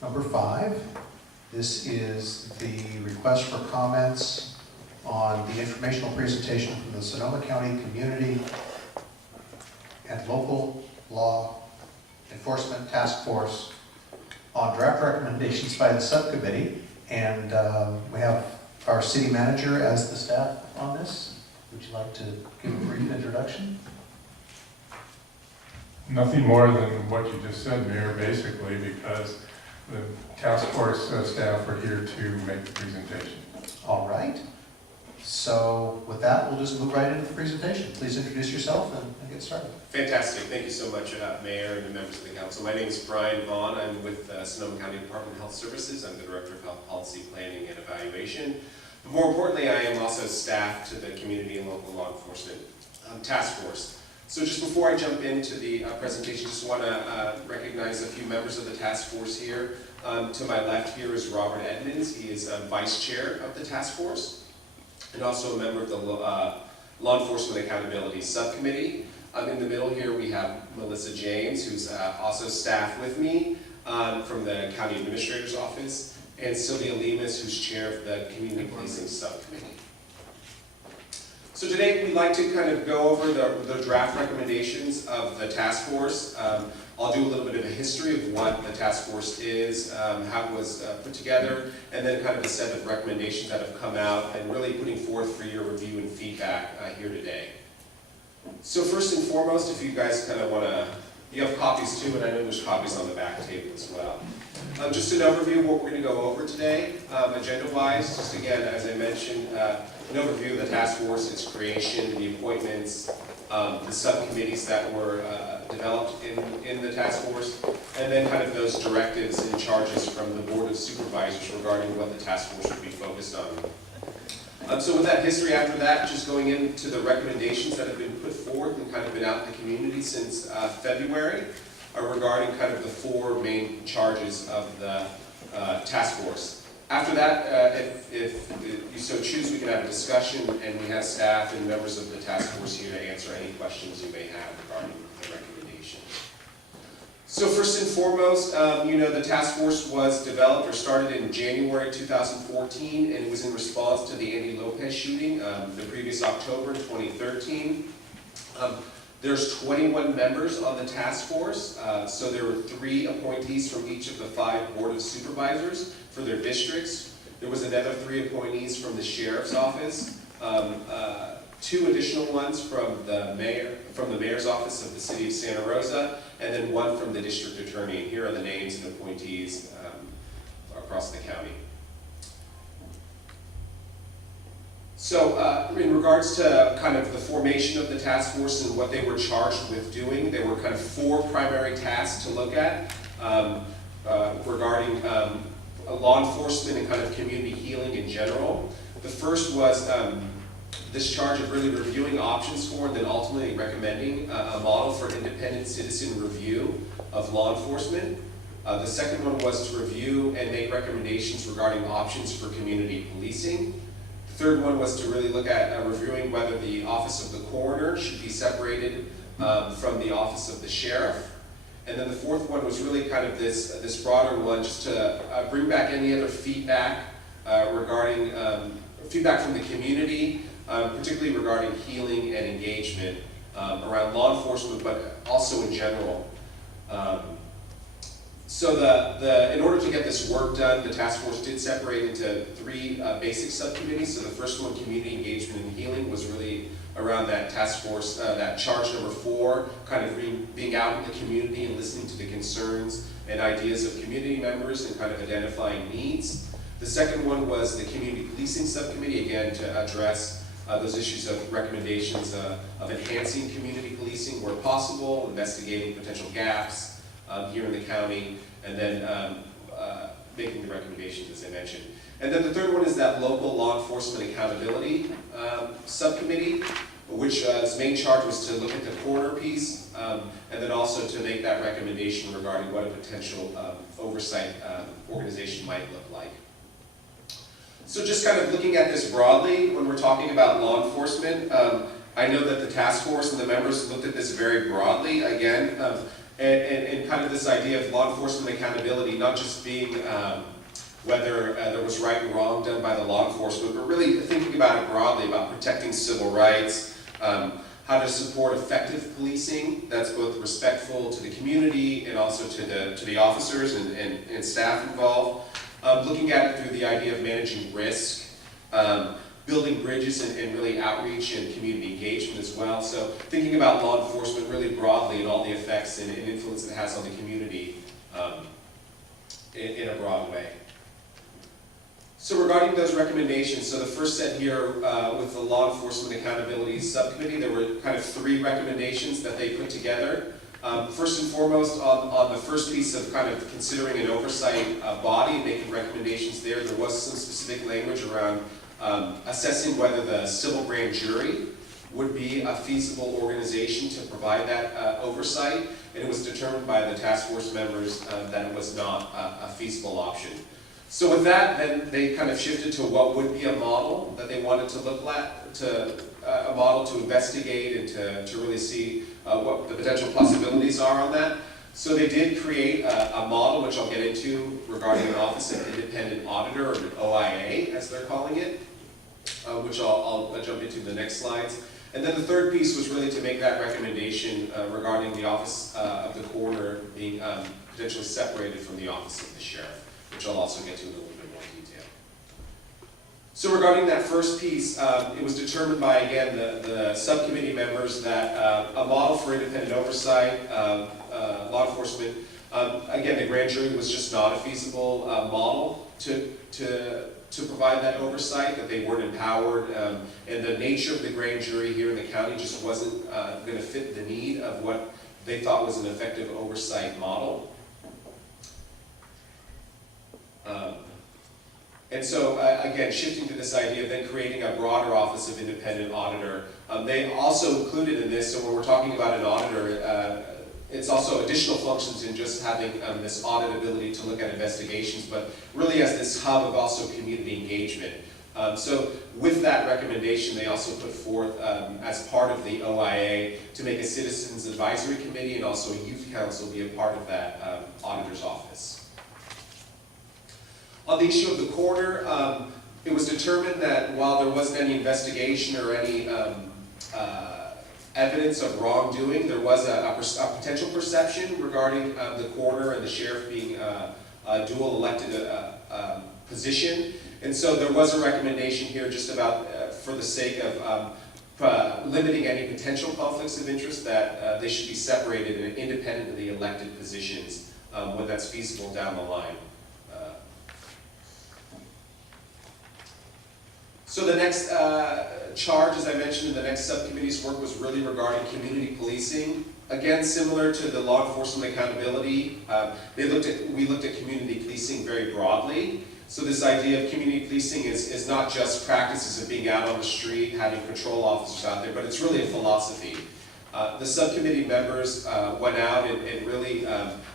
Number 5, this is the request for comments on the informational presentation from the Sonoma County Community and Local Law Enforcement Task Force on draft recommendations by the subcommittee. And we have our city manager as the staff on this. Would you like to give a brief introduction? Nothing more than what you just said, Mayor, basically, because the task force staff are here to make the presentation. All right. So with that, we'll just move right into the presentation. Please introduce yourself and get started. Fantastic. Thank you so much, Mayor and the members of the council. My name is Brian Vaughn. I'm with Sonoma County Department of Health Services. I'm the Director of Health Policy Planning and Evaluation. But more importantly, I am also staff to the Community and Local Law Enforcement Task Force. So just before I jump into the presentation, just want to recognize a few members of the task force here. To my left here is Robert Edmonds. He is Vice Chair of the task force and also a member of the Law Enforcement Accountability Subcommittee. In the middle here we have Melissa James, who's also staff with me from the County Administrator's Office, and Sylvia Lemus, who's Chair of the Community Policing Subcommittee. So today we'd like to kind of go over the draft recommendations of the task force. I'll do a little bit of a history of what the task force is, how it was put together, and then kind of a set of recommendations that have come out and really putting forth for your review and feedback here today. So first and foremost, if you guys kind of want to, you have copies too, and I know there's copies on the back table as well. Just an overview of what we're going to go over today, agenda-wise. Just again, as I mentioned, an overview of the task force, its creation, the appointments, the subcommittees that were developed in the task force, and then kind of those directives and charges from the Board of Supervisors regarding what the task force would be focused on. So with that history after that, just going into the recommendations that have been put forth and kind of been out in the community since February regarding kind of the 4 main charges of the task force. After that, if you so choose, we can have a discussion, and we have staff and members of the task force here to answer any questions you may have regarding the recommendation. So first and foremost, the task force was developed or started in January 2014, and it was in response to the Andy Lopez shooting the previous October 2013. There's 21 members on the task force, so there were 3 appointees from each of the 5 Board of Supervisors for their districts. There was another 3 appointees from the Sheriff's Office, 2 additional ones from the Mayor's Office of the City of Santa Rosa, and then 1 from the District Attorney. And here are the names and appointees across the county. So in regards to kind of the formation of the task force and what they were charged with doing, there were kind of 4 primary tasks to look at regarding law enforcement and kind of community healing in general. The first was this charge of really reviewing options for and then ultimately recommending a model for independent citizen review of law enforcement. The second one was to review and make recommendations regarding options for community policing. The third one was to really look at reviewing whether the Office of the Coroner should be separated from the Office of the Sheriff. And then the fourth one was really kind of this broader one, just to bring back any other feedback regarding feedback from the community, particularly regarding healing and engagement around law enforcement, but also in general. So in order to get this work done, the task force did separate into 3 basic subcommittees. So the first one, community engagement and healing, was really around that task force, that charge number 4, kind of being out in the community and listening to the concerns and ideas of community members and kind of identifying needs. The second one was the community policing subcommittee, again, to address those issues of recommendations of enhancing community policing where possible, investigating potential gaps here in the county, and then making the recommendations, as I mentioned. And then the third one is that local law enforcement accountability subcommittee, which its main charge was to look at the coroner piece, and then also to make that recommendation regarding what a potential oversight organization might look like. So just kind of looking at this broadly, when we're talking about law enforcement, I know that the task force and the members looked at this very broadly. Again, and kind of this idea of law enforcement accountability, not just being whether there was right and wrong done by the law enforcement, but really thinking about it broadly, about protecting civil rights, how to support effective policing that's both respectful to the community and also to the officers and staff involved. Looking at it through the idea of managing risk, building bridges and really outreach and community engagement as well. So thinking about law enforcement really broadly and all the effects and influence it has on the community in a broad way. So regarding those recommendations, so the first set here with the Law Enforcement Accountability Subcommittee, there were kind of 3 recommendations that they put together. First and foremost, on the first piece of kind of considering an oversight body and making recommendations there was some specific language around assessing whether the civil grand jury would be a feasible organization to provide that oversight, and it was determined by the task force members that it was not a feasible option. So with that, then they kind of shifted to what would be a model that they wanted to look at, a model to investigate and to really see what the potential possibilities are on that. So they did create a model, which I'll get into, regarding an Office of Independent Auditor, or an OIA, as they're calling it, which I'll jump into in the next slides. And then the third piece was really to make that recommendation regarding the Office of the Coroner being potentially separated from the Office of the Sheriff, which I'll also get to in a little bit more detail. So regarding that first piece, it was determined by, again, the subcommittee members that a model for independent oversight, law enforcement, again, the grand jury was just not a feasible model to provide that oversight, that they weren't empowered, and the nature of the grand jury here in the county just wasn't going to fit the need of what they thought was an effective oversight model. And so, again, shifting to this idea of then creating a broader Office of Independent Auditor. They also included in this, so when we're talking about an auditor, it's also additional functions in just having this audit ability to look at investigations, but really as this hub of also community engagement. So with that recommendation, they also put forth, as part of the OIA, to make a Citizens Advisory Committee and also a Youth Council be a part of that auditor's office. On the issue of the coroner, it was determined that while there wasn't any investigation or any evidence of wrongdoing, there was a potential perception regarding the coroner and the sheriff being a dual elected position. And so there was a recommendation here just about, for the sake of limiting any potential conflicts of interest, that they should be separated in independently elected positions when that's feasible down the line. So the next charge, as I mentioned, in the next subcommittee's work was really regarding community policing. Again, similar to the law enforcement accountability, we looked at community policing very broadly. So this idea of community policing is not just practices of being out on the street, having patrol officers out there, but it's really a philosophy. The subcommittee members went out and really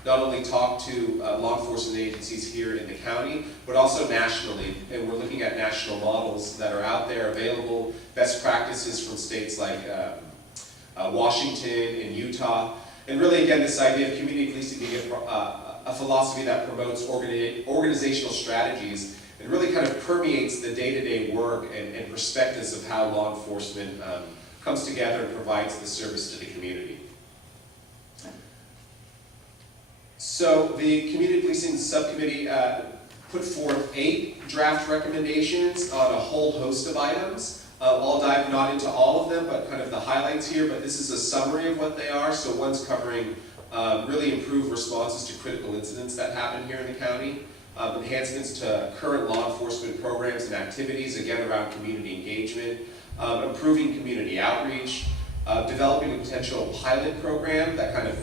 not only talked to law enforcement agencies here in the county, but also nationally. And we're looking at national models that are out there available, best practices from states like Washington and Utah. And really, again, this idea of community policing being a philosophy that promotes organizational strategies and really kind of permeates the day-to-day work and perspectives of how law enforcement comes together and provides the service to the community. So the Community Policing Subcommittee put forth 8 draft recommendations on a whole host of items. I'll dive not into all of them, but kind of the highlights here, but this is a summary of what they are. So one's covering really improved responses to critical incidents that happen here in the county, enhancements to current law enforcement programs and activities, again around community engagement, improving community outreach, developing a potential pilot program that kind of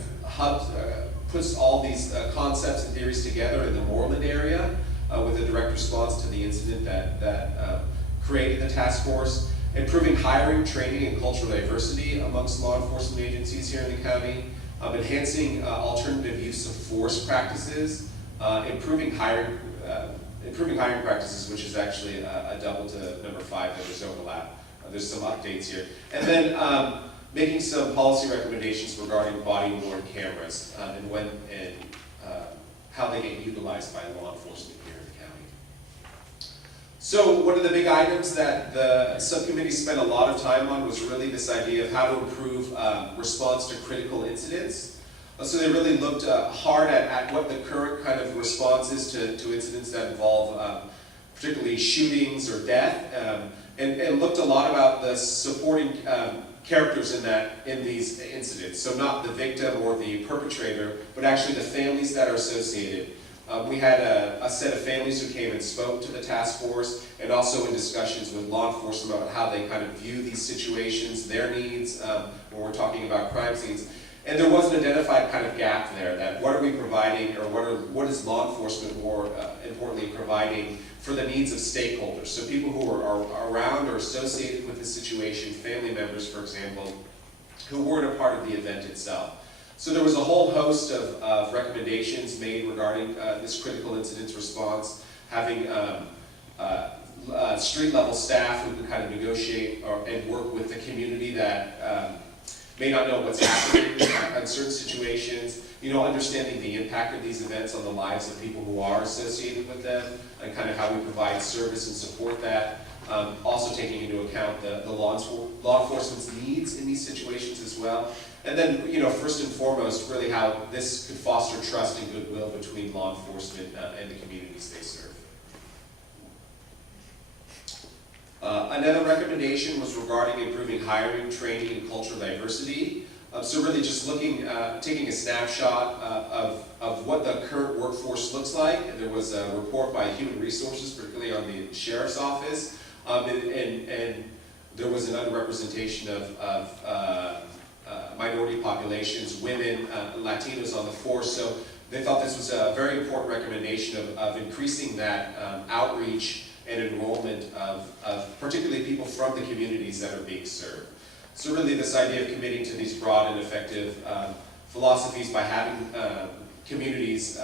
puts all these concepts and theories together in the Moreland area with a direct response to the incident that created the task force, improving hiring, training, and cultural diversity amongst law enforcement agencies here in the county, enhancing alternative use of force practices, improving hiring practices, which is actually a double to number 5, that there's overlap. There's some updates here. And then making some policy recommendations regarding body-worn cameras and how they get utilized by law enforcement here in the county. So one of the big items that the subcommittee spent a lot of time on was really this idea of how to improve response to critical incidents. So they really looked hard at what the current kind of response is to incidents that involve particularly shootings or death, and looked a lot about the supporting characters in these incidents. So not the victim or the perpetrator, but actually the families that are associated. We had a set of families who came and spoke to the task force, and also in discussions with law enforcement about how they kind of view these situations, their needs, when we're talking about crime scenes. And there was an identified kind of gap there, that what are we providing, or what is law enforcement more importantly providing for the needs of stakeholders? So people who are around or associated with the situation, family members, for example, who weren't a part of the event itself. So there was a whole host of recommendations made regarding this critical incidents response, having street-level staff who can kind of negotiate and work with the community that may not know what's happening in certain situations, understanding the impact of these events on the lives of people who are associated with them, and kind of how we provide service and support that. Also taking into account the law enforcement's needs in these situations as well. And then, first and foremost, really how this could foster trust and goodwill between law enforcement and the communities they serve. Another recommendation was regarding improving hiring, training, and cultural diversity. So really just looking, taking a snapshot of what the current workforce looks like. And there was a report by Human Resources, particularly on the Sheriff's Office, and there was an underrepresentation of minority populations, women, Latinos on the force. So they thought this was a very important recommendation of increasing that outreach and enrollment of particularly people from the communities that are being served. So really this idea of committing to these broad and effective philosophies by having communities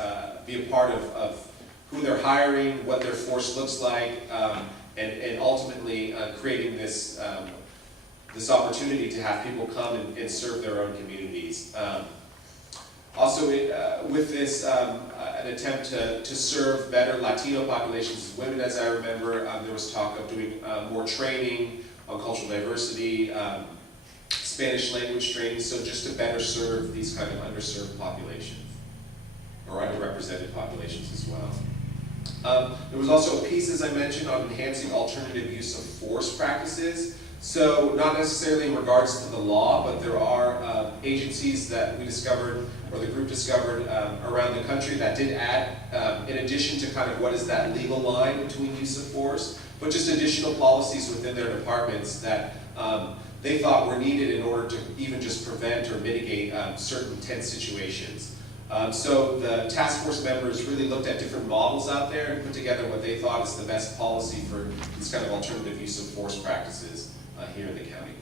be a part of who they're hiring, what their force looks like, and ultimately creating this opportunity to have people come and serve their own communities. Also, with this, an attempt to serve better Latino populations as women, as I remember, there was talk of doing more training on cultural diversity, Spanish language training, so just to better serve these kind of underserved populations, or underrepresented populations as well. There was also a piece, as I mentioned, on enhancing alternative use of force practices. So not necessarily in regards to the law, but there are agencies that we discovered, or the group discovered around the country that did add, in addition to kind of what is that legal line between use of force, but just additional policies within their departments that they thought were needed in order to even just prevent or mitigate certain tense situations. So the task force members really looked at different models out there and put together what they thought is the best policy for this kind of alternative use of force practices here in the county.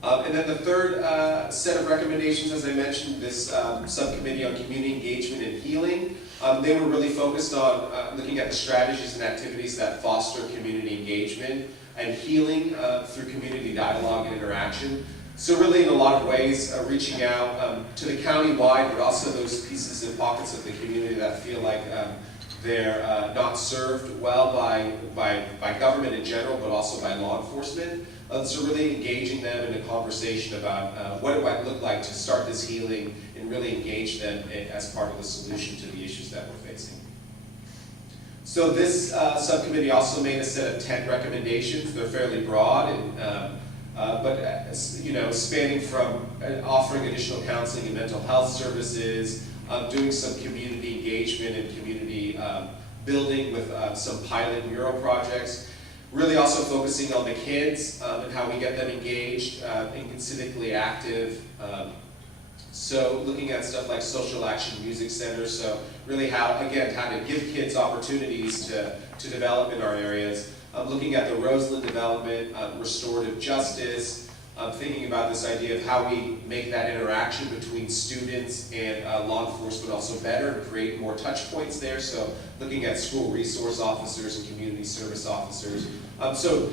And then the third set of recommendations, as I mentioned, this subcommittee on community engagement and healing, they were really focused on looking at the strategies and activities that foster community engagement and healing through community dialogue and interaction. So really in a lot of ways, reaching out to the county-wide, but also those pieces and pockets of the community that feel like they're not served well by government in general, but also by law enforcement. So really engaging them in a conversation about what it might look like to start this healing and really engage them as part of the solution to the issues that we're facing. So this subcommittee also made a set of 10 recommendations. They're fairly broad, and but spanning from offering additional counseling and mental health services, doing some community engagement and community building with some pilot mural projects, really also focusing on the kids and how we get them engaged and civically active. So looking at stuff like social action music centers, so really how to give kids opportunities to develop in our areas. Looking at the Roseland development, restorative justice, thinking about this idea of how we make that interaction between students and law enforcement also better and create more touch points there. So looking at school resource officers and community service officers. So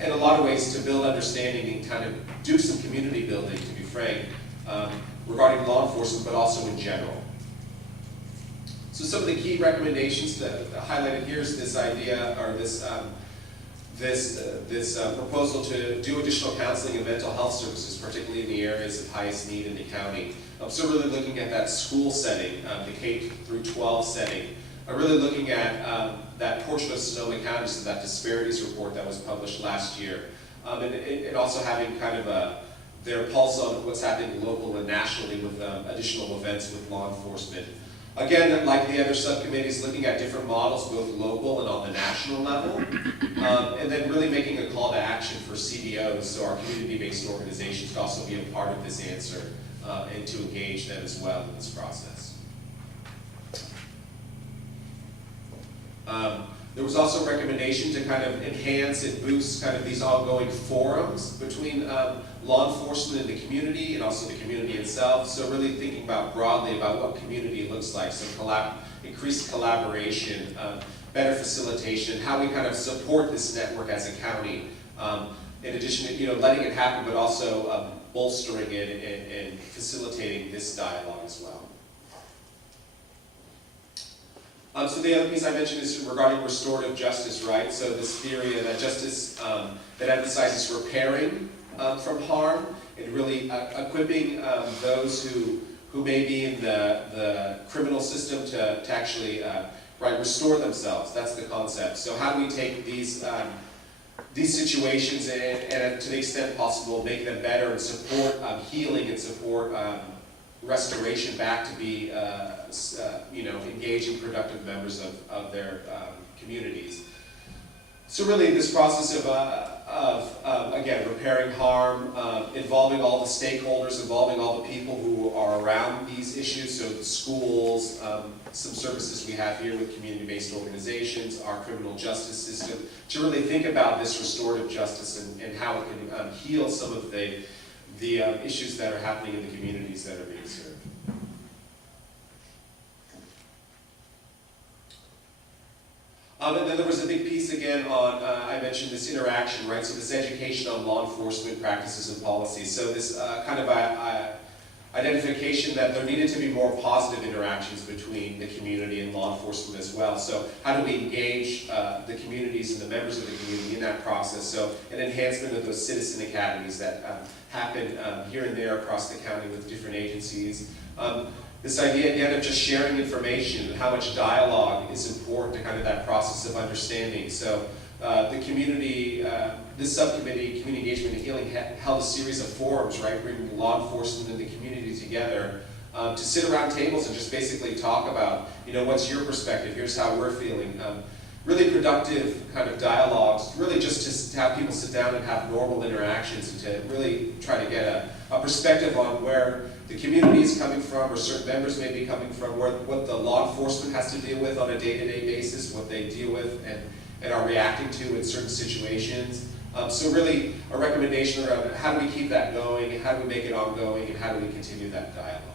in a lot of ways, to build understanding and kind of do some community building, to be frank, regarding law enforcement, but also in general. So some of the key recommendations that highlighted here is this idea, or this proposal to do additional counseling and mental health services, particularly in the areas of highest need in the county. So really looking at that school setting, the K through 12 setting, really looking at that portion of Sonoma County, so that disparities report that was published last year, and also having kind of their pulse on what's happening local and nationally with additional events with law enforcement. Again, like the other subcommittees, looking at different models, both local and on the national level, and then really making a call to action for CDOs, so our community-based organizations can also be a part of this answer, and to engage them as well in this process. There was also a recommendation to kind of enhance and boost kind of these ongoing forums between law enforcement and the community, and also the community itself. So really thinking about broadly about what community looks like, so increased collaboration, better facilitation, how we kind of support this network as a county, in addition to letting it happen, but also bolstering it and facilitating this dialogue as well. So the other piece I mentioned is regarding restorative justice, right? So this theory that justice that emphasizes repairing from harm, and really equipping those who may be in the criminal system to actually restore themselves. That's the concept. So how do we take these situations and to the extent possible make them better and support healing and support restoration back to be engaging, productive members of their communities. So really this process of again, repairing harm, involving all the stakeholders, involving all the people who are around these issues, so the schools, some services we have here with community-based organizations, our criminal justice system, to really think about this restorative justice and how it can heal some of the issues that are happening in the communities that are being served. And then there was a big piece again on, I mentioned this interaction, right? So this education on law enforcement practices and policies. So this kind of identification that there needed to be more positive interactions between the community and law enforcement as well. So how do we engage the communities and the members of the community in that process? So an enhancement of those citizen academies that happen here and there across the county with different agencies. This idea again of just sharing information and how much dialogue is important to kind of that process of understanding. So the community, this subcommittee, Community Engagement and Healing, held a series of forums, right, bringing law enforcement and the community together to sit around tables and just basically talk about, what's your perspective, here's how we're feeling. Really productive kind of dialogues, really just to have people sit down and have normal interactions and to really try to get a perspective on where the community is coming from, or certain members may be coming from, what the law enforcement has to deal with on a day-to-day basis, what they deal with and are reacting to in certain situations. So really a recommendation around how do we keep that going, how do we make it ongoing, and how do we continue that dialogue.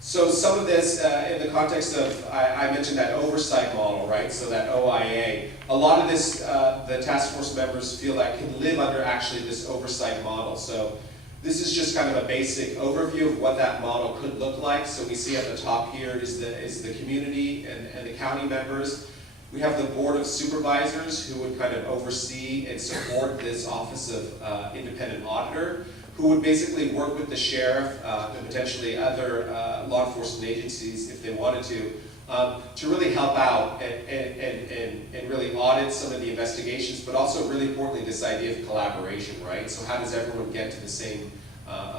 So some of this, in the context of, I mentioned that oversight model, right? So that OIA. A lot of this, the task force members feel that can live under actually this oversight model. So this is just kind of a basic overview of what that model could look like. So we see at the top here is the community and the county members. We have the board of supervisors who would kind of oversee and support this office of independent auditor, who would basically work with the sheriff and potentially other law enforcement agencies if they wanted to really help out and really audit some of the investigations, but also really importantly this idea of collaboration, right? So how does everyone get to the same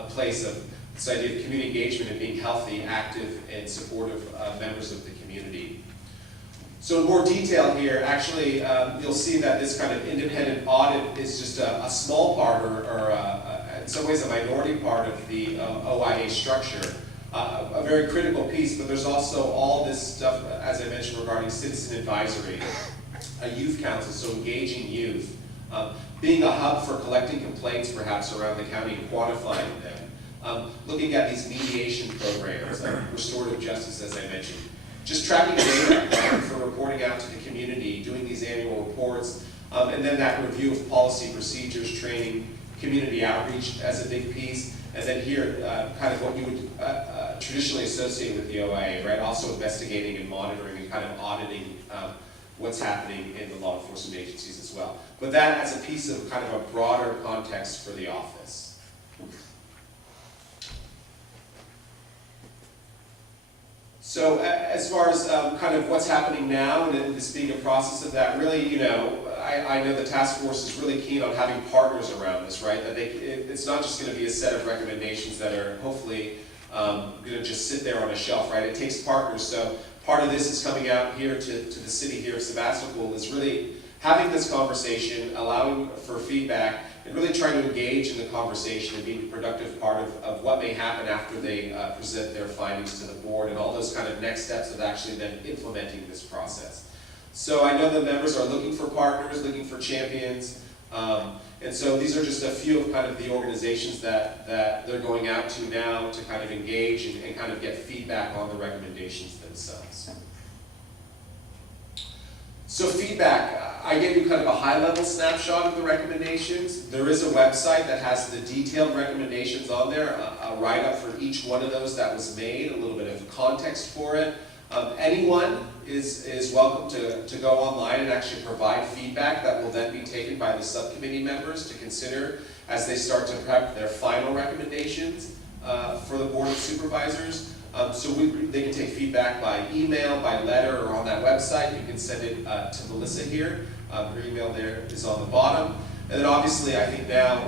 place of this idea of community engagement and being healthy, active, and supportive members of the community? So in more detail here, actually you'll see that this kind of independent audit is just a small part or in some ways a minority part of the OIA structure. A very critical piece, but there's also all this stuff, as I mentioned, regarding citizen advisory, a youth council, so engaging youth, being a hub for collecting complaints perhaps around the county and quantifying them, looking at these mediation programs, restorative justice as I mentioned, just tracking data for reporting out to the community, doing these annual reports, and then that review of policy, procedures, training, community outreach as a big piece, and then here, kind of what you would traditionally associate with the OIA, right? Also investigating and monitoring and kind of auditing what's happening in the law enforcement agencies as well. But that as a piece of kind of a broader context for the office. So as far as kind of what's happening now and this being a process of that, really, you know, I know the task force is really keen on having partners around this, right? That it's not just going to be a set of recommendations that are hopefully going to just sit there on a shelf, right? It takes partners. So part of this is coming out here to the city here of Sebastopol is really having this conversation, allowing for feedback, and really trying to engage in the conversation and being a productive part of what may happen after they present their findings to the board and all those kind of next steps of actually then implementing this process. So I know the members are looking for partners, looking for champions, and so these are just a few of kind of the organizations that they're going out to now to kind of engage and kind of get feedback on the recommendations themselves. So feedback, I gave you kind of a high-level snapshot of the recommendations. There is a website that has the detailed recommendations on there, a write-up for each one of those that was made, a little bit of context for it. Anyone is welcome to go online and actually provide feedback that will then be taken by the subcommittee members to consider as they start to prep their final recommendations for the Board of Supervisors. So they can take feedback by email, by letter, or on that website. You can send it to Melissa here. Her email there is on the bottom. And then obviously, I think now,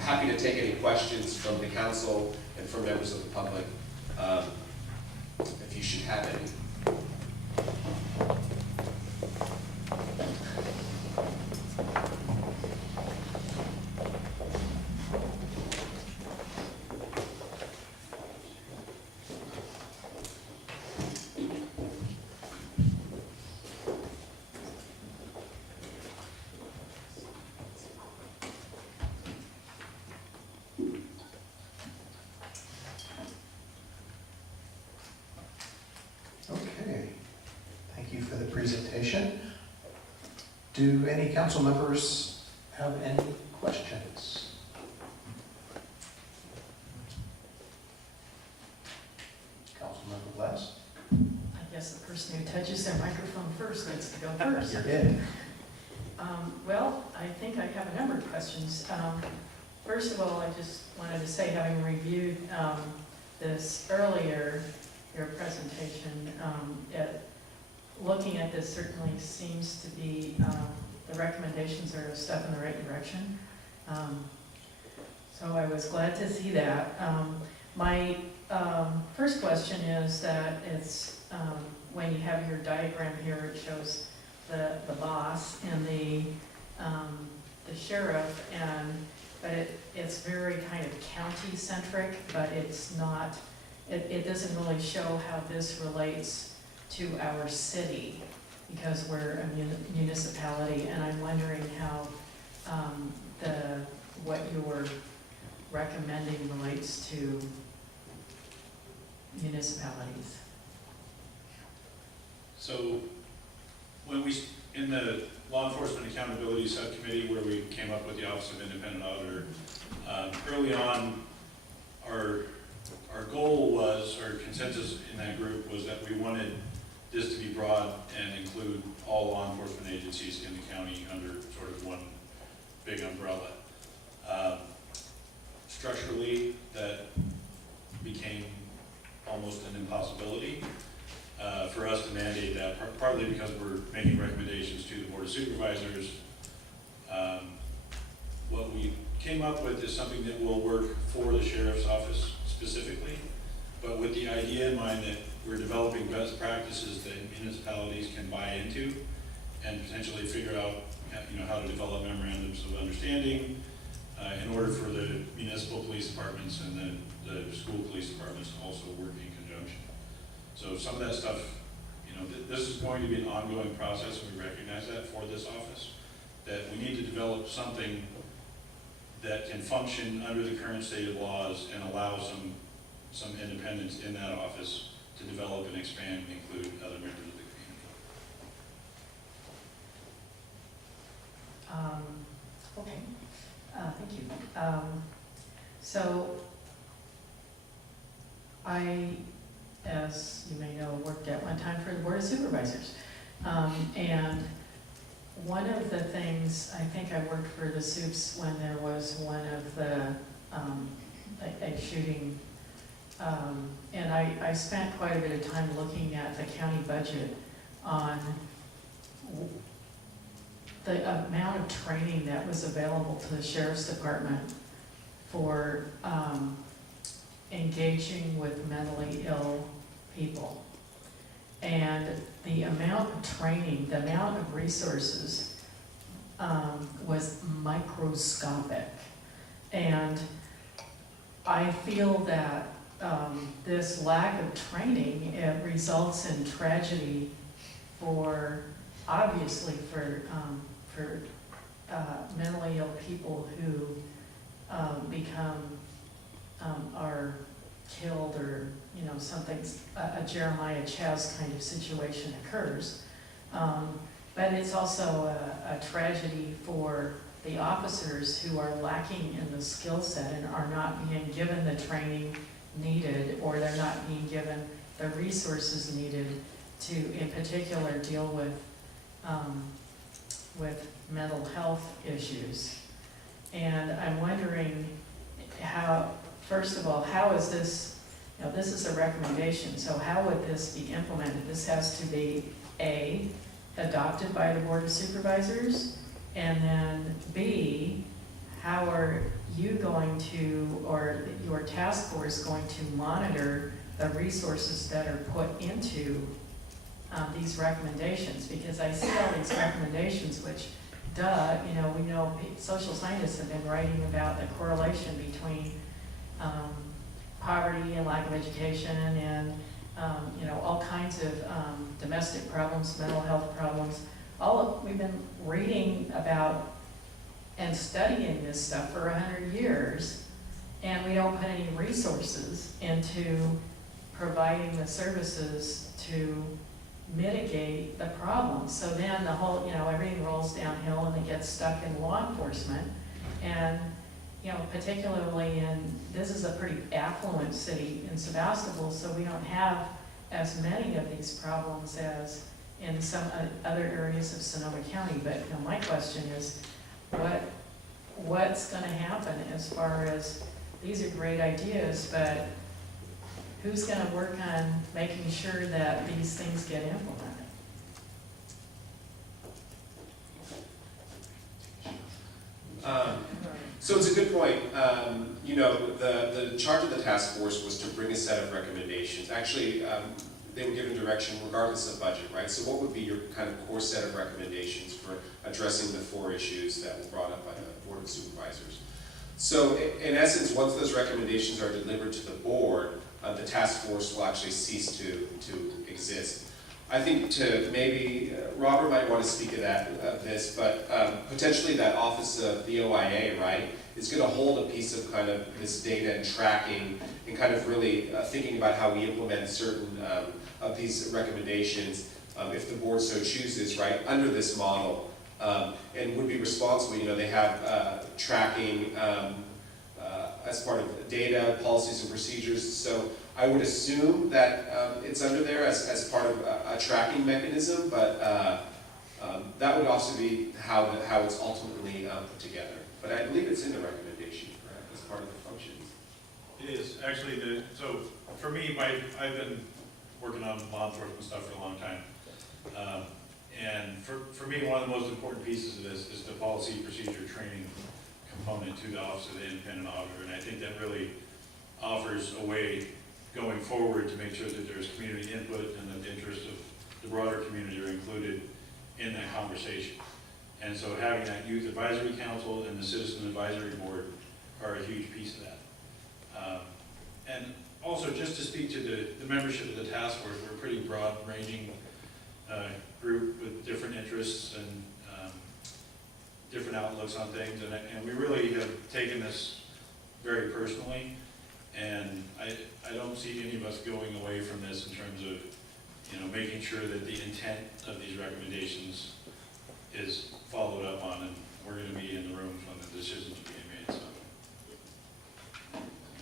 happy to take any questions from the council and from members of the public, if you should have any. Okay, thank you for the presentation. Do any council members have any questions? Councilmember Glass? I guess the person who touches their microphone first gets to go first. You did. Well, I think I have a number of questions. First of all, I just wanted to say, having reviewed this earlier, your presentation, looking at this certainly seems to be, the recommendations are a step in the right direction. So I was glad to see that. My first question is that it's, when you have your diagram here, it shows the boss and the sheriff, but it's very kind of county centric, but it's not, it doesn't really show how this relates to our city, because we're a municipality, and I'm wondering how what you're recommending relates to municipalities. So when in the Law Enforcement Accountability Subcommittee, where we came up with the Office of Independent Auditor, early on, our goal was, or consensus in that group was that we wanted this to be broad and include all law enforcement agencies in the county under sort of one big umbrella. Structurally, that became almost an impossibility for us to mandate that, partly because we're making recommendations to the Board of Supervisors. What we came up with is something that will work for the Sheriff's Office specifically, but with the idea in mind that we're developing best practices that municipalities can buy into and potentially figure out, how to develop memorandums of understanding in order for the municipal police departments and the school police departments to also work in conjunction. So some of that stuff, this is going to be an ongoing process, and we recognize that for this office, that we need to develop something that can function under the current state of laws and allow some independence in that office to develop and expand and include other members of the community. Okay, thank you. So I, as you may know, worked at one time for the Board of Supervisors. And one of the things, I think I worked for the Supes when there was one of the, a shooting. And I spent quite a bit of time looking at the county budget on the amount of training that was available to the Sheriff's Department for engaging with mentally ill people. And the amount of training, the amount of resources was microscopic. And I feel that this lack of training, it results in tragedy for, obviously for mentally ill people who are killed, or, you know, something's, a Jeremiah Chaz kind of situation occurs. But it's also a tragedy for the officers who are lacking in the skill set and are not being given the training needed, or they're not being given the resources needed to, in particular, deal with mental health issues. And I'm wondering how, first of all, how is this, you know, this is a recommendation, so how would this be implemented? This has to be A, adopted by the Board of Supervisors, and then B, how are you going to, or your task force going to monitor the resources that are put into these recommendations? Because I see all these recommendations, which, you know, we know social scientists have been writing about the correlation between poverty and lack of education and, you know, all kinds of domestic problems, mental health problems. We've been reading about and studying this stuff for 100 years, and we don't put any resources into providing the services to mitigate the problem. So then the whole, you know, everything rolls downhill and it gets stuck in law enforcement. And, you know, particularly this is a pretty affluent city in Sebastopol, so we don't have as many of these problems as in some other areas of Sonoma County. But, you know, my question is, what's gonna happen as far as, these are great ideas, but who's gonna work on making sure that these things get implemented? So it's a good point. You know, the charge of the task force was to bring a set of recommendations. Actually, they were given direction regardless of budget, right? So what would be your kind of core set of recommendations for addressing the 4 issues that were brought up by the Board of Supervisors? So in essence, once those recommendations are delivered to the board, the task force will actually cease to exist. I think to maybe, Robert might want to speak of this, but potentially that office of the OIA, right, is going to hold a piece of kind of this data and tracking and kind of really thinking about how we implement certain of these recommendations, if the board so chooses, right, under this model, and would be responsible. You know, they have tracking as part of data, policies and procedures. So I would assume that it's under there as part of a tracking mechanism, but that would also be how it's ultimately put together. But I believe it's in the recommendation, correct, as part of the functions. It is, actually, so for me, I've been working on law enforcement stuff for a long time. And for me, one of the most important pieces of this is the policy procedure training component to the Office of the Independent Auditor. And I think that really offers a way going forward to make sure that there's community input and that the interests of the broader community are included in that conversation. And so having that Youth Advisory Council and the Citizen Advisory Board are a huge piece of that. And also, just to speak to the membership of the task force, we're a pretty broad-ranging group with different interests and different outlooks on things. And we really have taken this very personally. And I don't see any of us going away from this in terms of, making sure that the intent of these recommendations is followed up on, and we're gonna be in the room when the decisions are being made, so.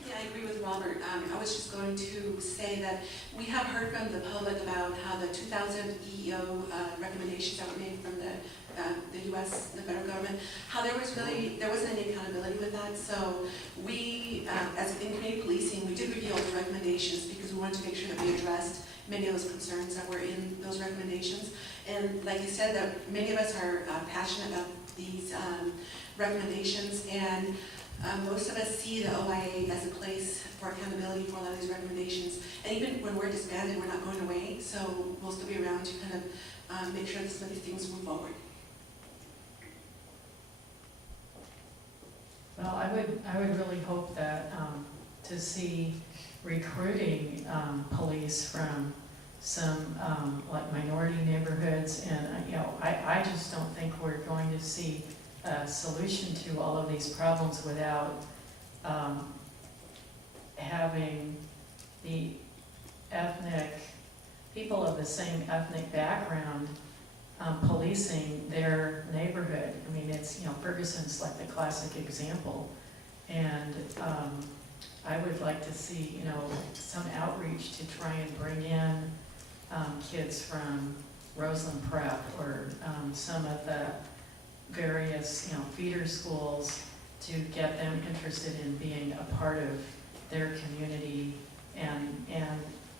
Yeah, I agree with Robert. I was just going to say that we have heard from the public about how the 2000 EEO recommendations that were made from the U.S., the federal government, how there wasn't any accountability with that. So we, as in community policing, we did review all the recommendations because we wanted to make sure that we addressed many of those concerns that were in those recommendations. And like you said, that many of us are passionate about these recommendations, and most of us see the OIA as a place for accountability for a lot of these recommendations. And even when we're disbanded, we're not going away, so we'll still be around to kind of make sure that some of these things move forward. Well, I would really hope that, to see recruiting, police from some, like minority neighborhoods, and, I just don't think we're going to see a solution to all of these problems without, having the people of the same ethnic background, policing their neighborhood. I mean, it's, Ferguson's like the classic example. And I would like to see, some outreach to try and bring in kids from Roseland Prep or some of the various, feeder schools to get them interested in being a part of their community and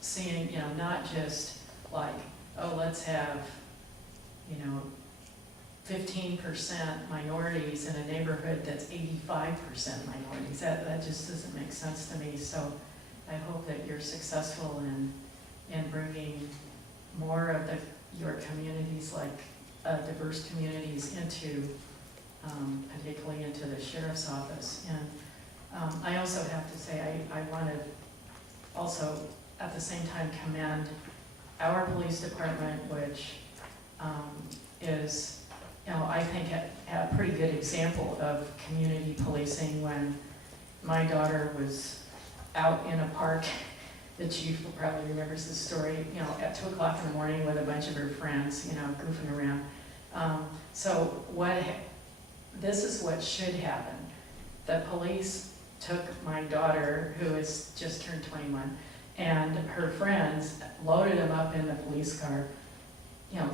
seeing, not just like, oh, let's have 15% minorities in a neighborhood that's 85% minorities. That just doesn't make sense to me. So I hope that you're successful in bringing more of your communities, like diverse communities, into particularly into the sheriff's office. And I also have to say I want to also at the same time commend our police department, which is, I think a pretty good example of community policing. When my daughter was out in a park, the chief probably remembers this story, at 2 o'clock in the morning with a bunch of her friends, goofing around. So this is what should happen. The police took my daughter, who has just turned 21, and her friends, loaded them up in the police car,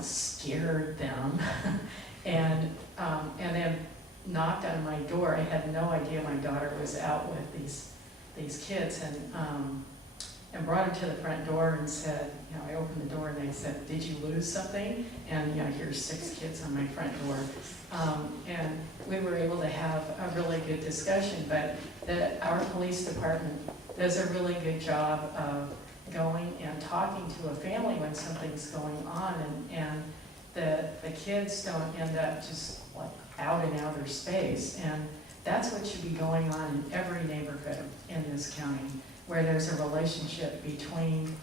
scared them, and then knocked on my door. I had no idea my daughter was out with these kids, and brought her to the front door and said, I opened the door and they said, "Did you lose something?" And here's 6 kids on my front door. And we were able to have a really good discussion, but our police department does a really good job of going and talking to a family when something's going on, and the kids don't end up just like out in outer space. And that's what should be going on in every neighborhood in this county, where there's a relationship between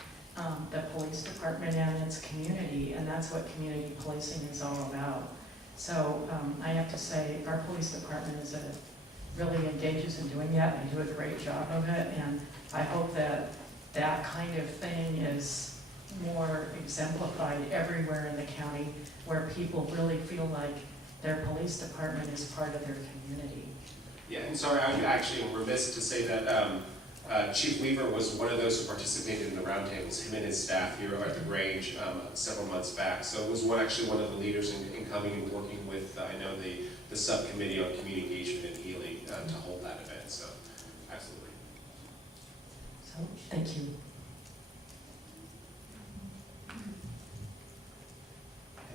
the police department and its community, and that's what community policing is all about. So I have to say, our police department really engages in doing that, and they do a great job of it, and I hope that kind of thing is more exemplified everywhere in the county, where people really feel like their police department is part of their community. Yeah, and sorry, I actually am remiss to say that Chief Weaver was one of those who participated in the roundtables, him and his staff here at the Grange several months back. So it was one of the leaders in coming and working with, I know, the subcommittee on community engagement and healing to hold that event, so absolutely. So, thank you.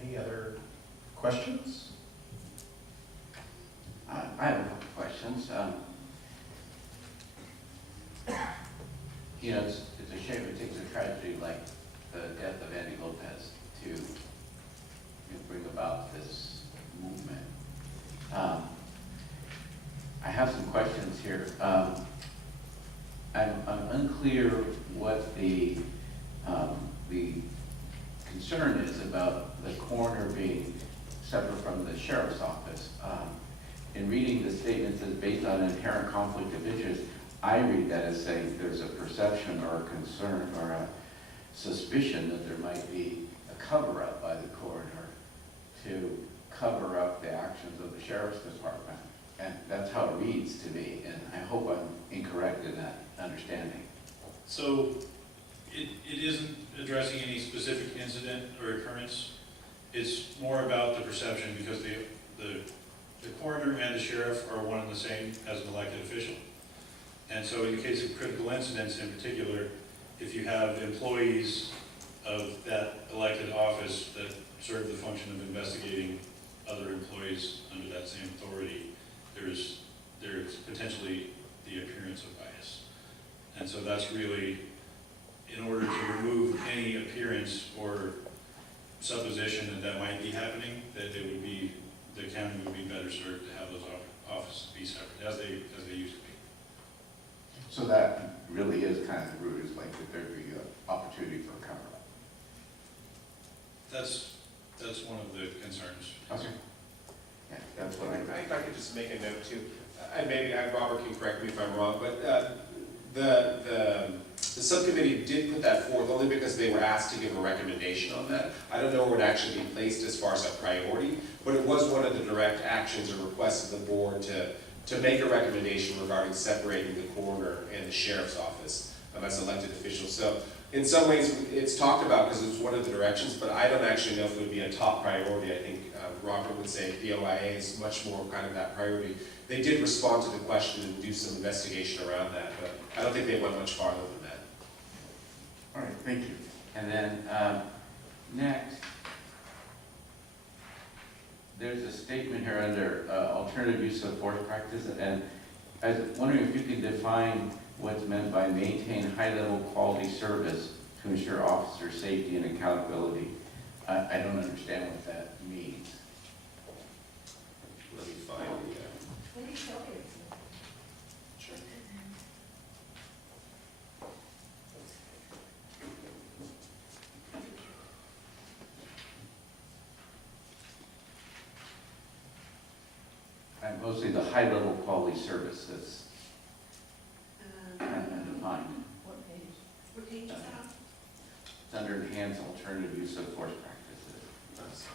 Any other questions? I have a couple questions. It's a shame it takes a tragedy like the death of Andy Lopez to bring about this movement. I have some questions here. I'm unclear what the concern is about the coroner being separate from the sheriff's office. In reading the statement that says based on inherent conflict of interest, I read that as saying there's a perception or a concern or a suspicion that there might be a cover-up by the coroner to cover up the actions of the sheriff's department. And that's how it reads to me, and I hope I'm incorrect in that understanding. So it isn't addressing any specific incident or occurrence. It's more about the perception, because the coroner and the sheriff are one and the same as an elected official. And so in the case of critical incidents in particular, if you have employees of that elected office that serve the function of investigating other employees under that same authority, there's potentially the appearance of bias. And so that's really, in order to remove any appearance or supposition that that might be happening, that it would be, the county would be better served to have those offices be separate, as they used to be. So that really is kind of the root, is like that there'd be an opportunity for a cover-up. That's one of the concerns. Okay. Yeah, that's what If I could just make a note too, and maybe Robert can correct me if I'm wrong, but the subcommittee did put that forth only because they were asked to give a recommendation on that. I don't know where it actually be placed as far as a priority, but it was one of the direct actions or requests of the board to make a recommendation regarding separating the coroner and the sheriff's office as elected officials. So in some ways, it's talked about because it's one of the directions, but I don't actually know if it would be a top priority. I think Robert would say BOIA is much more kind of that priority. They did respond to the question and do some investigation around that, but I don't think they went much farther than that. All right, thank you. And then next, there's a statement here under alternative use of force practice, and I was wondering if you could define what's meant by maintain high-level quality service to ensure officer safety and accountability. I don't understand what that means. Let me find the, sure. And mostly the high-level quality service that's kind of undefined. What page? What page is that on? It's under enhanced alternative use of force practices. I'm sorry.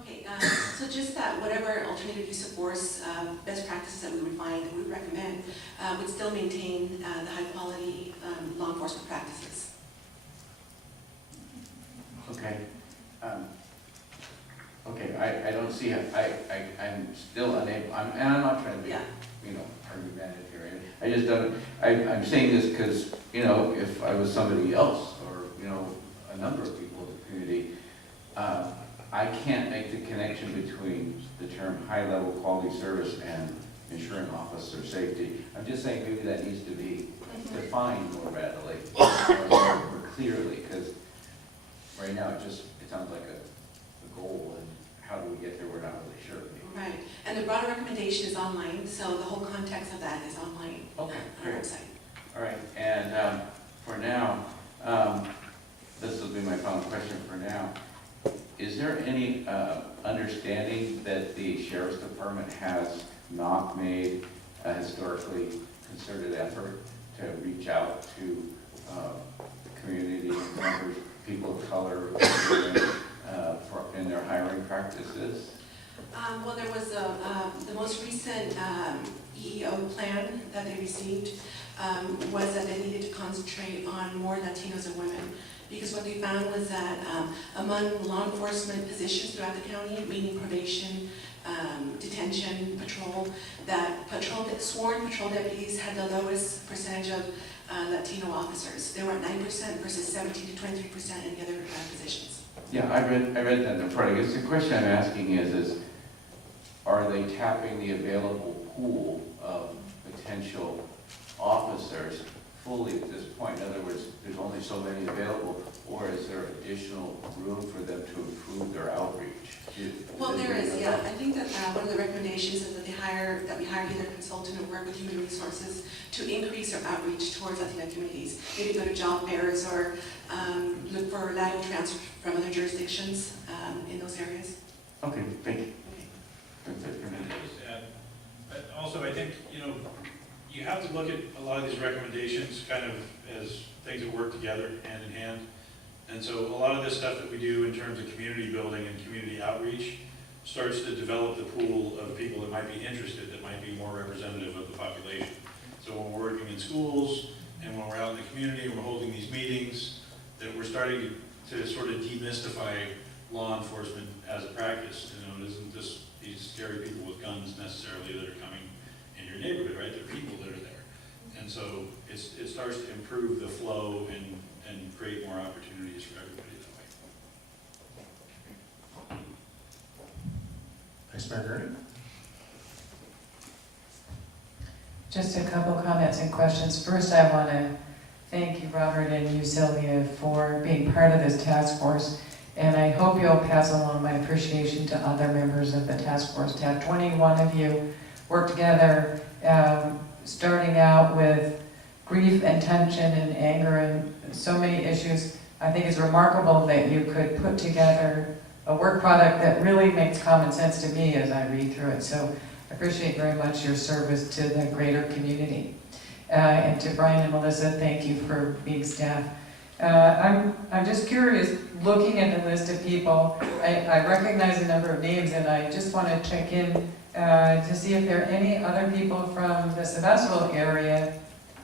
Okay, so just that whatever alternative use of force, best practices that we would find, that we would recommend, would still maintain the high quality law enforcement practices. Okay. Okay, I don't see, I'm still unable, and I'm not trying to be, Yeah. argumentative. I just don't, I'm saying this because, if I was somebody else, or, a number of people in the community, I can't make the connection between the term high-level quality service and ensuring officer safety. I'm just saying maybe that needs to be defined more readily, or more clearly, because right now it sounds like a goal, and how do we get there, we're not really sure. Right, and the broader recommendation is online, so the whole context of that is online Okay, on our great. website. All right, and for now, this will be my final question for now. Is there any understanding that the Sheriff's Department has not made a historically concerted effort to reach out to community members, people of color, in their hiring practices? Well, there was the most recent EEO plan that they received was that they needed to concentrate on more Latinos and women. Because what they found was that among law enforcement positions throughout the county, meaning probation, detention, patrol, that sworn patrol deputies had the lowest percentage of Latino officers. They were at 9% versus 17 to 23% in the other positions. Yeah, I read that in the report. I guess the question I'm asking is are they tapping the available pool of potential officers fully at this point? In other words, there's only so many available, or is there additional room for them to improve their outreach? Well, there is, yeah. I think that one of the recommendations is that we hire either a consultant or work with human resources to increase our outreach towards Latino communities. Maybe go to job fairs or look for lateral transfer from other jurisdictions in those areas. Okay, thank you. That's it for me. Just add, but also, I think, you have to look at a lot of these recommendations kind of as things that work together hand in hand. And so a lot of this stuff that we do in terms of community building and community outreach starts to develop the pool of people that might be interested, that might be more representative of the population. So when we're working in schools and when we're out in the community and we're holding these meetings, that we're starting to sort of demystify law enforcement as a practice. It isn't just these scary people with guns necessarily that are coming in your neighborhood, right? They're people that are there. And so it starts to improve the flow and create more opportunities for everybody that way. Vice Mayor Gurney? Just a couple comments and questions. First, I want to thank you, Robert, and you, Sylvia, for being part of this task force. And I hope you'll pass along my appreciation to other members of the task force. To have 21 of you work together, starting out with grief and tension and anger and so many issues, I think it's remarkable that you could put together a work product that really makes common sense to me as I read through it. So I appreciate very much your service to the greater community. And to Brian and Melissa, thank you for being staff. I'm just curious, looking at the list of people, I recognize a number of names, and I just want to check in to see if there are any other people from the Sebastopol area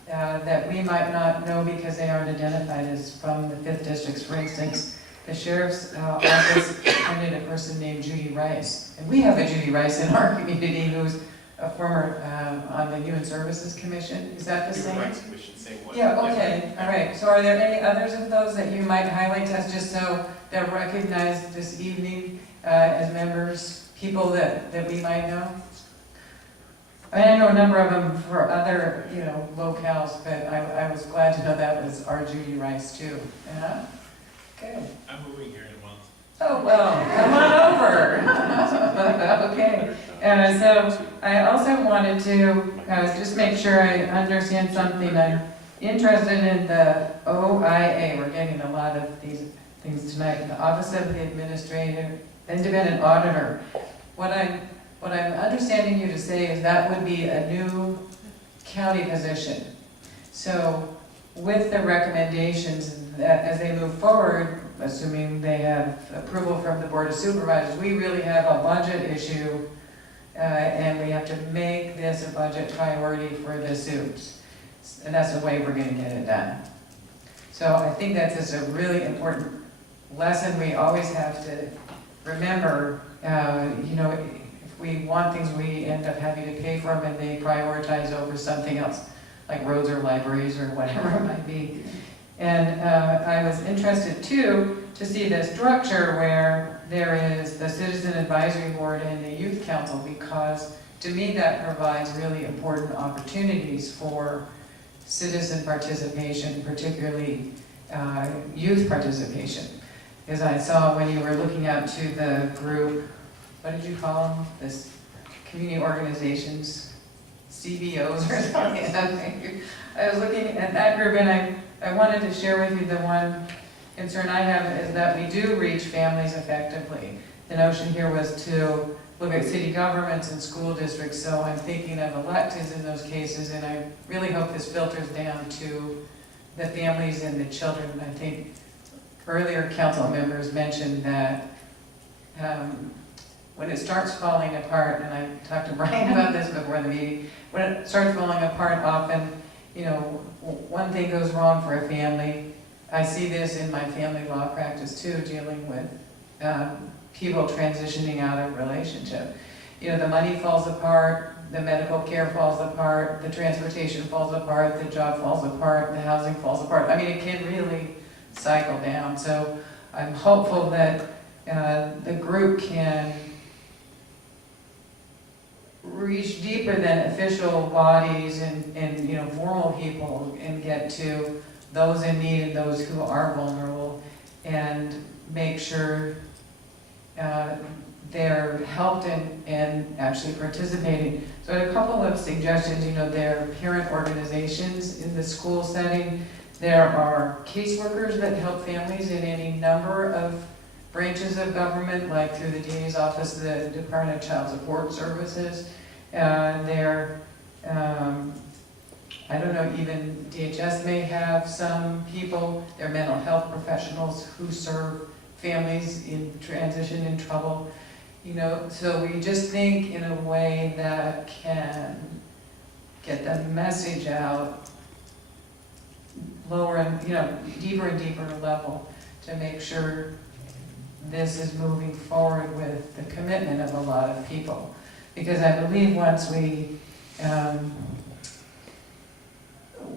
that we might not know because they aren't identified as from the 5th Districts. For instance, the Sheriff's Office appointed a person named Judy Rice. And we have a Judy Rice in our community who's a former on the Human Services Commission. Is that the same? Human Rights Commission, same one. Yeah, okay, all right. So are there any others of those that you might highlight to us just so they're recognized this evening as members, people that we might know? I know a number of them for other, locales, but I was glad to know that was our Judy Rice too. Yeah? Good. I'm moving here in a month. Oh, well, come on over. Okay. So I also wanted to just make sure I understand something. I'm interested in the OIA. We're getting a lot of these things tonight. The Office of the Independent Auditor. What I'm understanding you to say is that would be a new county position. So with the recommendations that as they move forward, assuming they have approval from the Board of Supervisors, we really have a budget issue and we have to make this a budget priority for the SUPs. And that's the way we're going to get it done. So I think that's just a really important lesson we always have to remember. If we want things, we end up having to pay for them and they prioritize over something else, like roads or libraries or whatever it might be. And I was interested too to see the structure where there is the Citizen Advisory Board and the Youth Council, because to me that provides really important opportunities for citizen participation, particularly youth participation. Because I saw when you were looking out to the group, what did you call them? This community organizations, CBOs or something. I was looking at that group and I wanted to share with you the one concern I have is that we do reach families effectively. The notion here was to look at city governments and school districts, so I'm thinking of electeds in those cases, and I really hope this filters down to the families and the children. I think earlier council members mentioned that when it starts falling apart, and I talked to Brian about this before the meeting, when it starts falling apart often, one thing goes wrong for a family. I see this in my family law practice too, dealing with people transitioning out of relationship. The money falls apart, the medical care falls apart, the transportation falls apart, the job falls apart, the housing falls apart. I mean, it can really cycle down. So I'm hopeful that the group can reach deeper than official bodies and, you know, formal people and get to those in need and those who are vulnerable and make sure they're helped and actually participating. So a couple of suggestions, you know, there are parent organizations in the school setting. There are caseworkers that help families in any number of branches of government, like through the DA's office, the Department of Child Support Services. I don't know, even DHS may have some people. There are mental health professionals who serve families in transition and trouble. You know, so we just think in a way that can get the message out lower and, you know, deeper and deeper level to make sure this is moving forward with the commitment of a lot of people. Because I believe once we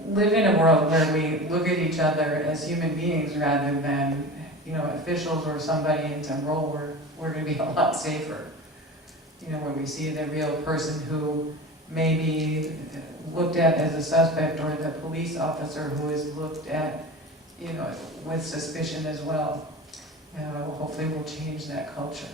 live in a world where we look at each other as human beings rather than, you know, officials or somebody in some role, we're going to be a lot safer. You know, where we see the real person who may be looked at as a suspect, or the police officer who is looked at, you know, with suspicion as well. Hopefully we'll change that culture.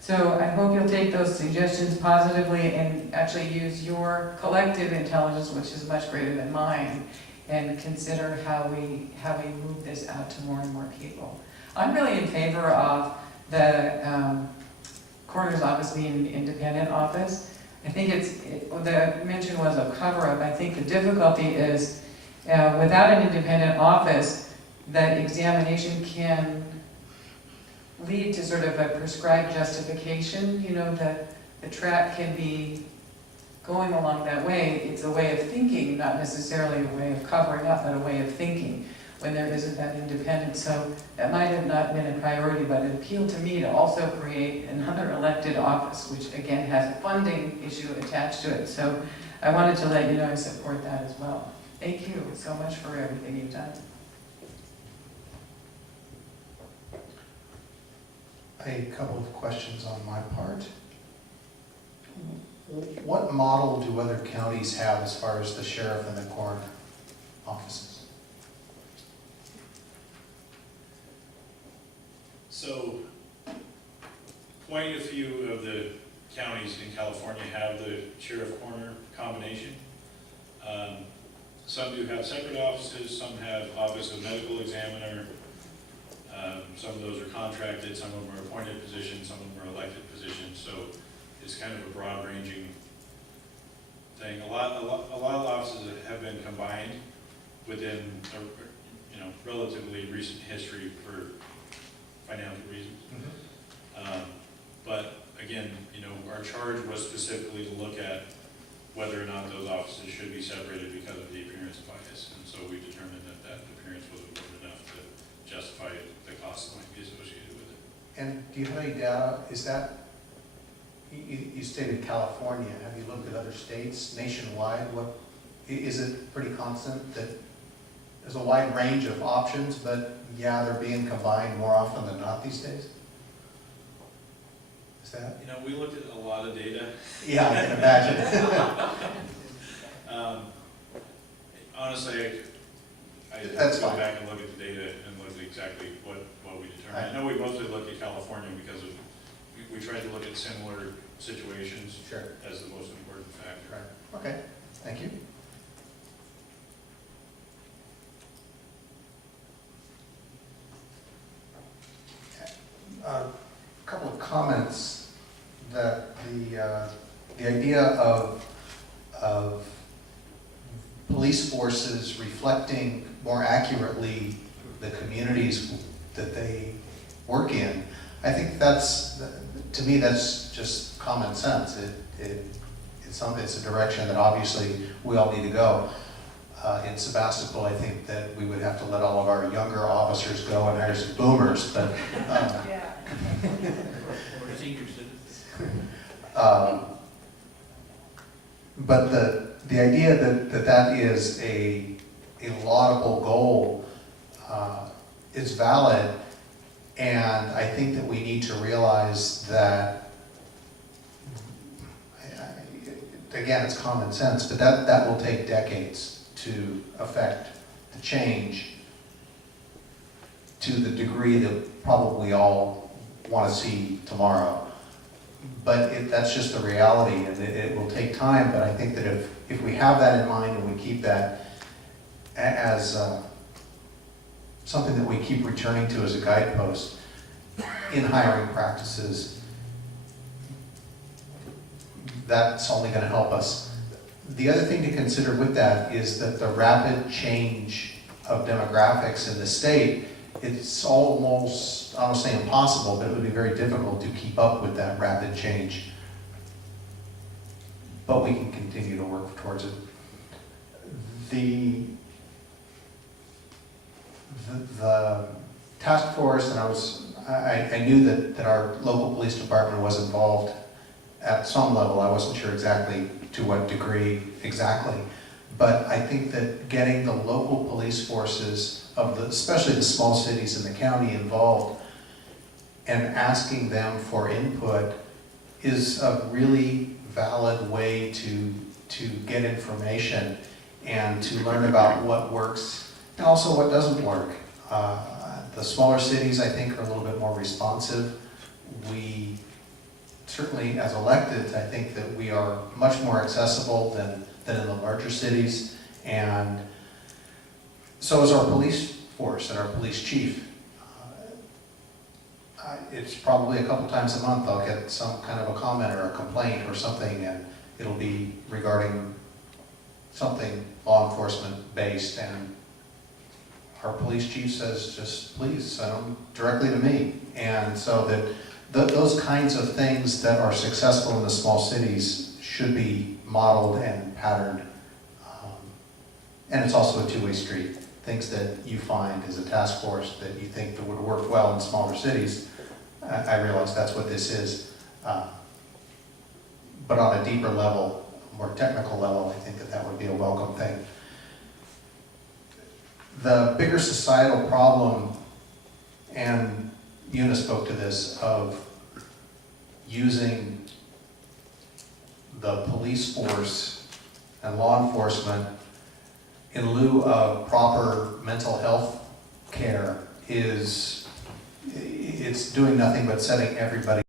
So I hope you'll take those suggestions positively and actually use your collective intelligence, which is much greater than mine, and consider how we move this out to more and more people. I'm really in favor of the coroner's office being an independent office. I think the mention was a cover-up. I think the difficulty is without an independent office, that examination can lead to sort of a prescribed justification. You know, the track can be going along that way. It's a way of thinking, not necessarily a way of covering up, but a way of thinking when there isn't that independence. So that might have not been a priority, but it appealed to me to also create another elected office, which again has a funding issue attached to it. So I wanted to let you know I support that as well. Thank you so much for everything you've done. A couple of questions on my part. What model do other counties have as far as the sheriff and the coroner offices? So, quite a few of the counties in California have the sheriff-coroner combination. Some do have separate offices, some have office of medical examiner. Some of those are contracted, some of them are appointed positions, some of them are elected positions. So it's kind of a broad-ranging thing. A lot of offices have been combined within a relatively recent history for financial reasons. But again, our charge was specifically to look at whether or not those offices should be separated because of the appearance bias. And so we determined that appearance was important enough to justify the cost that might be associated with it. And do you have any data? Is that, you stated California, have you looked at other states nationwide? What, is it pretty constant that there's a wide range of options, but yeah, they're being combined more often than not these days? Is that? We looked at a lot of data. Yeah, I can imagine. Honestly, I have That's to go fine. back and look at the data and look at exactly what we determined. I know we mostly looked at California because we tried to look at similar situations Sure. as the most important factor. Right. Okay, thank you. A couple of comments that the idea of police forces reflecting more accurately the communities that they work in, I think that's, to me, that's just common sense. It's a direction that obviously we all need to go. In Sebastopol, I think that we would have to let all of our younger officers go and hire some boomers, but Or senior citizens. but the idea that is a laudable goal is valid, and I think that we need to realize that again, it's common sense, but that will take decades to affect the change to the degree that probably all want to see tomorrow. But that's just the reality, and it will take time, but I think that if we have that in mind and we keep that as something that we keep returning to as a guidepost in hiring practices, that's only going to help us. The other thing to consider with that is that the rapid change of demographics in the state, it's almost, I don't say impossible, but it would be very difficult to keep up with that rapid change. But we can continue to work towards it. The task force, and I knew that our local police department was involved at some level. I wasn't sure exactly to what degree exactly, but I think that getting the local police forces of especially the small cities in the county involved and asking them for input is a really valid way to get information and to learn about what works and also what doesn't work. The smaller cities, I think, are a little bit more responsive. We certainly, as electeds, I think that we are much more accessible than in the larger cities, and so is our police force and our police chief. It's probably a couple times a month I'll get some kind of a comment or a complaint or something, and it'll be regarding something law enforcement based, and our police chief says, just please send them directly to me. And so that those kinds of things that are successful in the small cities should be modeled and patterned. And it's also a two-way street. Things that you find as a task force that you think that would work well in smaller cities, I realize that's what this is. But on a deeper level, more technical level, I think that would be a welcome thing. The bigger societal problem, and Una spoke to this, of using the police force and law enforcement in lieu of proper mental health care it's doing nothing but setting everybody